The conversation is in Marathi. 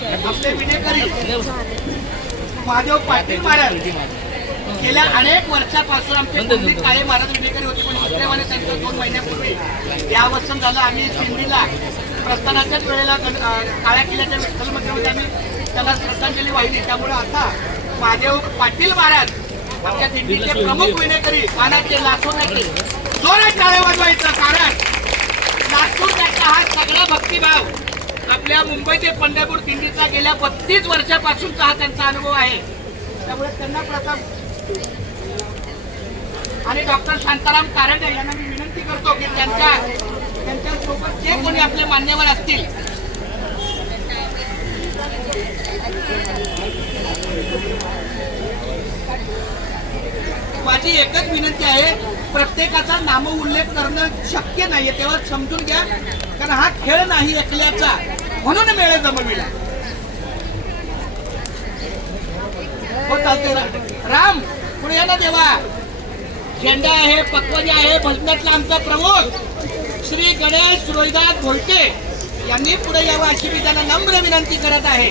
आपले विनेकरी महादेव पाटील महाराज गेल्या अनेक वर्षापासून आमचे पंडित काळे महाराज विनेकरी होते, पण दुसऱ्याने त्यांचं 2 महिन्यापूर्वी यावर्षण झालं. आम्ही दिंडीला प्रस्थानाच्याच वेळेला काळ्या किल्ल्याच्या विठ्ठल मंदिरामध्ये आम्ही त्याला श्रद्धांजली वाहिली. त्यामुळे आता महादेव पाटील महाराज आमच्या दिंडीचे प्रमुख विनेकरी मानाचे लातूरचे जोरात टाळ्या वाजवायचं, कारण लातूरचा हा सगळा भक्तिभाव आपल्या मुंबई ते पंढरपूर दिंडीचा गेल्या 32 वर्षापासूनचा हा त्यांचा अनुभव आहे. त्यामुळे त्यांना प्रथम आणि डॉक्टर शांताराम कारंडे यांना मी विनंती करतो की त्यांच्या सोबत जे कोणी आपले मान्यवर असतील माझी एकच विनंती आहे, प्रत्येकाचा नाम उल्लेख करणं शक्य नाहीये, तेव्हा समजून घ्या, कारण हा खेळ नाही एकल्याचा, म्हणून मेळे जमविला. हो चालते राम पुढे या ना देवा. झेंडा आहे, पक्वजा आहे, भजनातला आमचा प्रमुख श्री गणेश रोहिदास भोलटे यांनी पुढे यावं अशी मी त्यांना नम्र विनंती करत आहे.